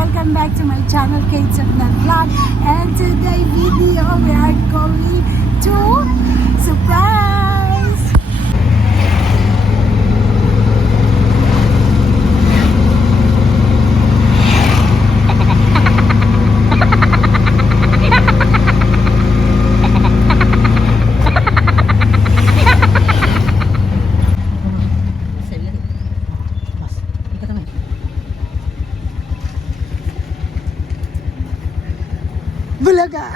Welcome back to my channel, Kate Sabnan Vlog. And today video, we are going to surprise! Bulaga!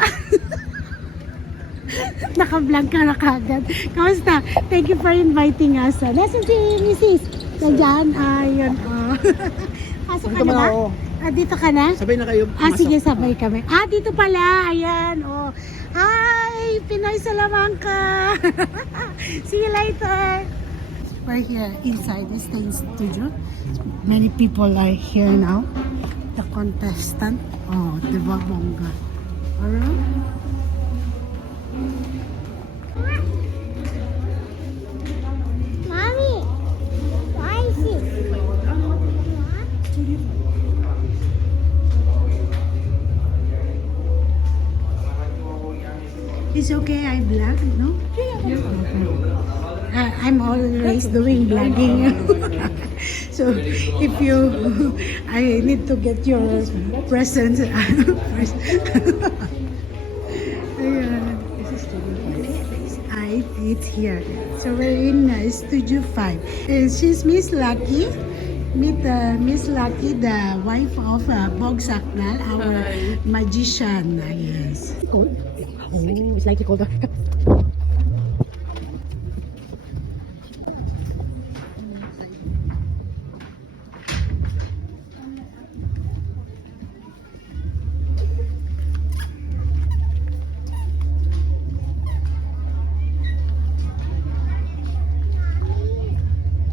Naka-vlog ka na kagad. Kamusta? Thank you for inviting us. Nasaan si Mrs.? Nandiyan? Ayun. Oh. Pasok ka na ba? Dito ka na? Sabay na kayo. Sige, sabay kami. Dito pala. Ayan. Oh. Hi! Pinoy Salamanca! See you later! We're here inside the stage studio. Many people are here now. The contestant. Oh, diba bongga? Alright. Mommy, why is it? It's okay, I vlog, no? I'm always doing vlogging. So if you, I need to get your presents first. Ayan. It's here. So we're in Studio 5. She's Miss Lucky. Meet Miss Lucky, the wife of Bog Saknal, our magician. Yes. Oh, it's like cold.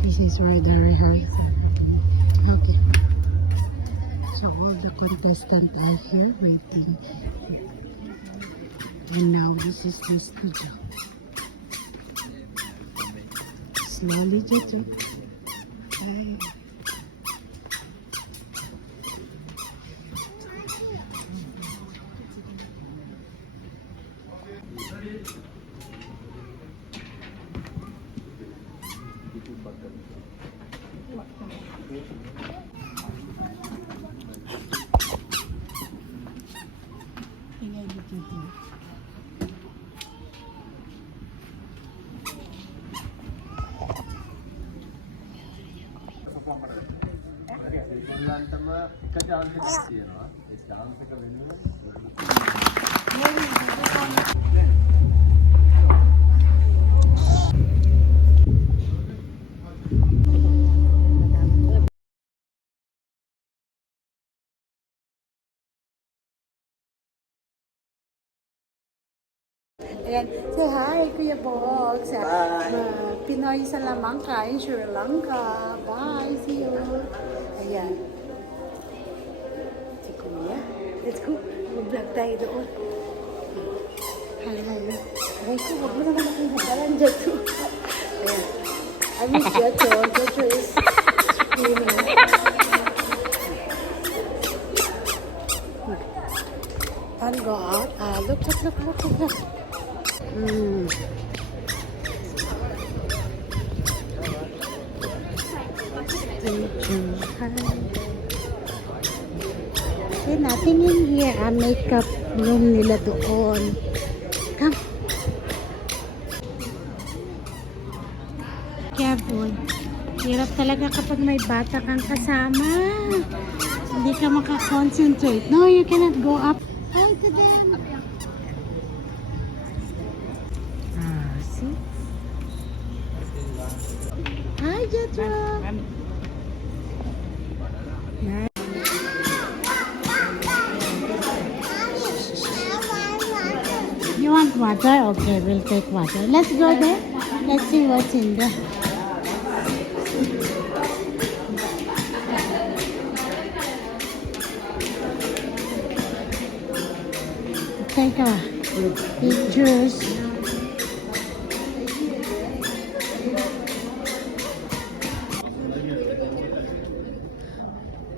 This is where the rehearsal. Okay. So all the contestants are here waiting. And now this is the studio. Slowly, Jeju. Hi. Ingay dito. Ayan. Say hi, Kuya Bog. Sa Pinoy Salamanca in Sri Lanka. Bye. See you. Ayan. Si Kuya. Let's go. Mag-vlog tayo doon. Hi, hi. Aray ko, huwag mo naman akong hagalan, Jeto. Ayan. I miss Jeto. Jeto is screaming. Time go out. Look. Okay, nothing in here. Makeup room nila doon. Come. Careful. Hirap talaga kapag may bata kang kasama. Hindi ka makakoncentrate. No, you cannot go up. Hi to them. See? Hi, Jetro. You want water? Okay, we'll take water. Let's go there. Let's see what's in there. Take pictures.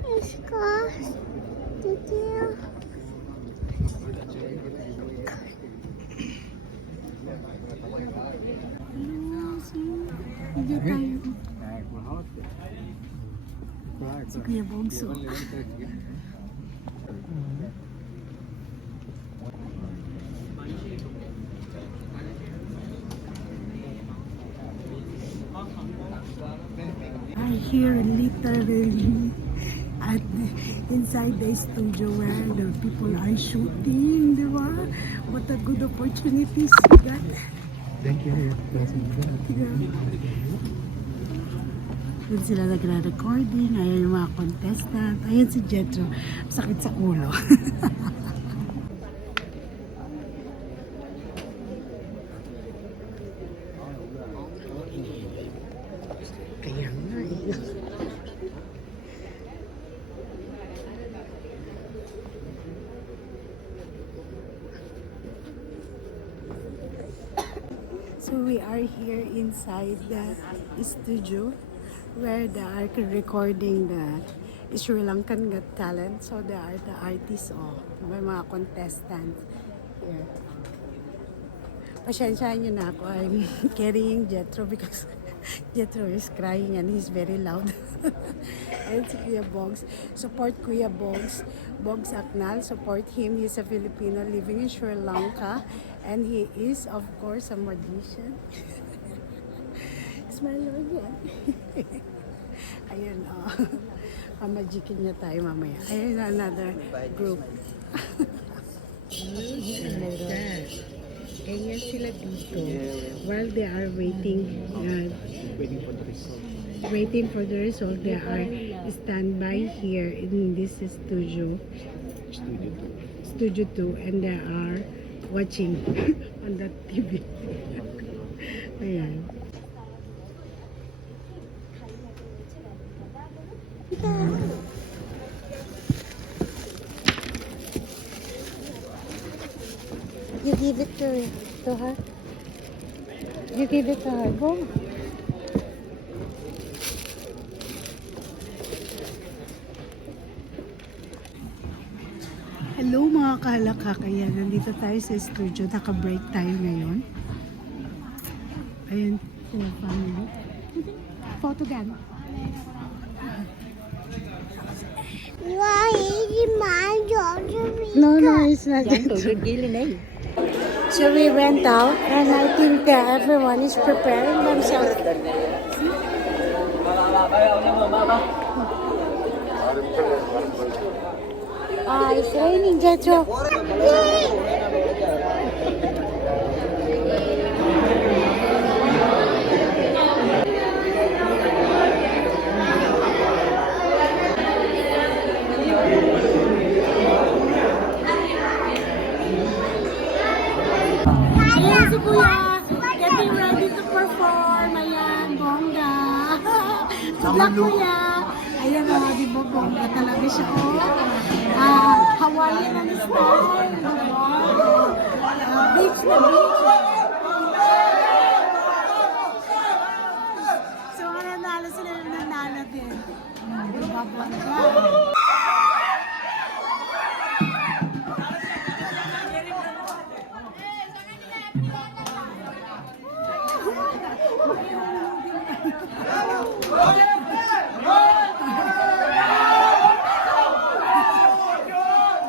It's closed. Thank you. Hello, see? Video tayo. Si Kuya Bongso. I hear literally at inside the studio where the people are shooting, di ba? What a good opportunities we got. Thank you. Doon sila nagre-recording, ayan yung mga contestant, ayan si Jetro, sakit sa ulo. Kaya nga eh. So we are here inside the studio where they are recording the Sri Lankan Got Talent. So there are the artists, may mga contestants here. Pasensyahan nyo na ako, I'm carrying Jetro because Jetro is crying and he's very loud. And si Kuya Bogs. Support Kuya Bogs. Bogs Aknal, support him. He's a Filipino living in Sri Lanka. And he is, of course, a magician. Smile again. Ayun, pamagikin niya tayo mamaya. Ayun, another group. Kaya sila dito while they are waiting for the result, they are standby here in this studio 2 and they are watching on the TV. Ayan. You give it to her. You give it to her. Go. Hello mga kalakakayan. Nandito tayo sa studio. Naka-break tayo ngayon. Ayun, sila family. Photo gan. No, it's not. So we went out and I think that everyone is preparing themselves. It's raining, Jetro. Ayan si Kuya, getting ready to perform. Ayan, bongga. Good luck, Kuya. Ayan o, di ba bongga talaga siya o. Hawaiian ang style. Beach na beach. So, nanalo sila yung nanalo din. Di ba bongga?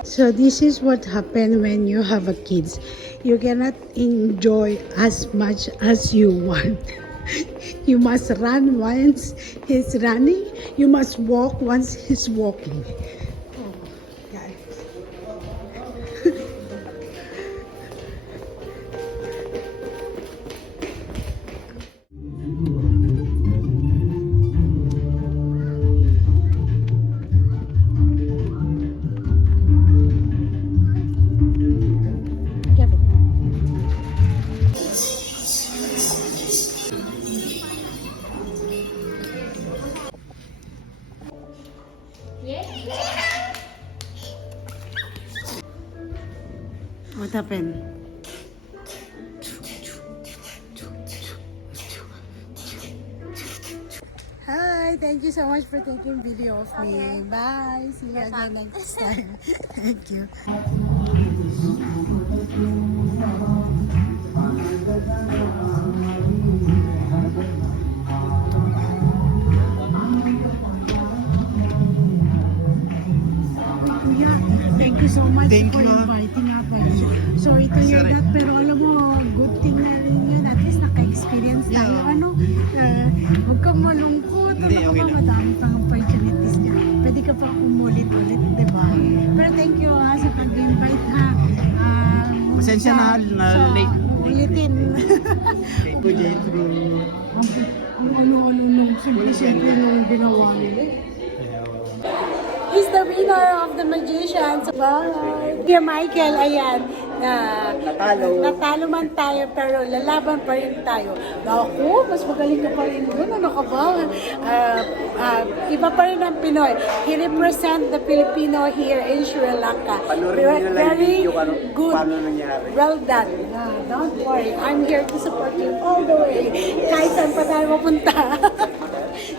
So this is what happens when you have a kids. You cannot enjoy as much as you want. You must run once he's running. You must walk once he's walking. Oh, guys. What happened? Hi, Bye! Thank you so much for taking video of me. Bye! See you again next time. Thank you. Kuya, thank you so much Thank for you, ah. inviting us. Sorry to hear that, pero alam mo, good thing na rin yun. At least naka-experience tayo. Yeah. Ano, huwag kang malungkot. Hindi, Ano okay ka ba, lang. madami pang opportunities niya. Pwede ka pa umulit-ulit, di ba? Pero thank you sa pag-invite ha. Pasensya na, late. Ulitin. Thank you, Jethro. Ano, simple-simple nung ginawa nila. He's the winner of the Magicians. Bye! Dear Michael, ayan. Natalo man tayo, pero lalaban pa rin tayo. Naku, mas magaling ka pa rin doon. Ano ka ba? Iba pa rin ang Pinoy. He represent the Filipino here in Sri Lanka. Very good. Well done. Don't worry. I'm here to support you all the way. Kahit saan pa tayo mapunta.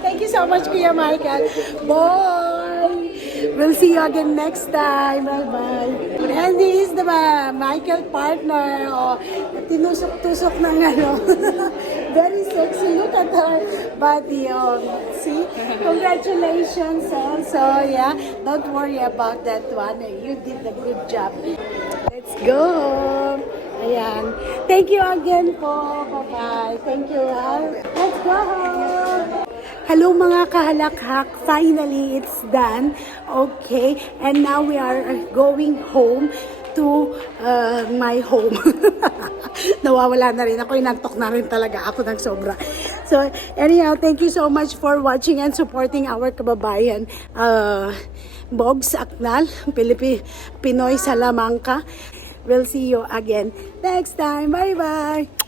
Thank you so much, Kuya Michael. Bye! We'll see you again next time. Bye-bye. And this is the Michael partner. Oh, tinusok-tusok ng ano. Very sexy. Look at her body. Oh, see? Congratulations also. Yeah. Don't worry about that one. You did a good job. Let's go. Ayan. Thank you again po. Bye-bye. Thank you. Let's go. Hello mga kahalakhak, finally it's done. Okay, and now we are going home to my home. Nawawala na rin ako, inantok na rin talaga ako ng sobra. So anyhow, thank you so much for watching and supporting our kababayan. Bogs Aknal, Pinoy Salamanca. We'll see you again next time. Bye-bye!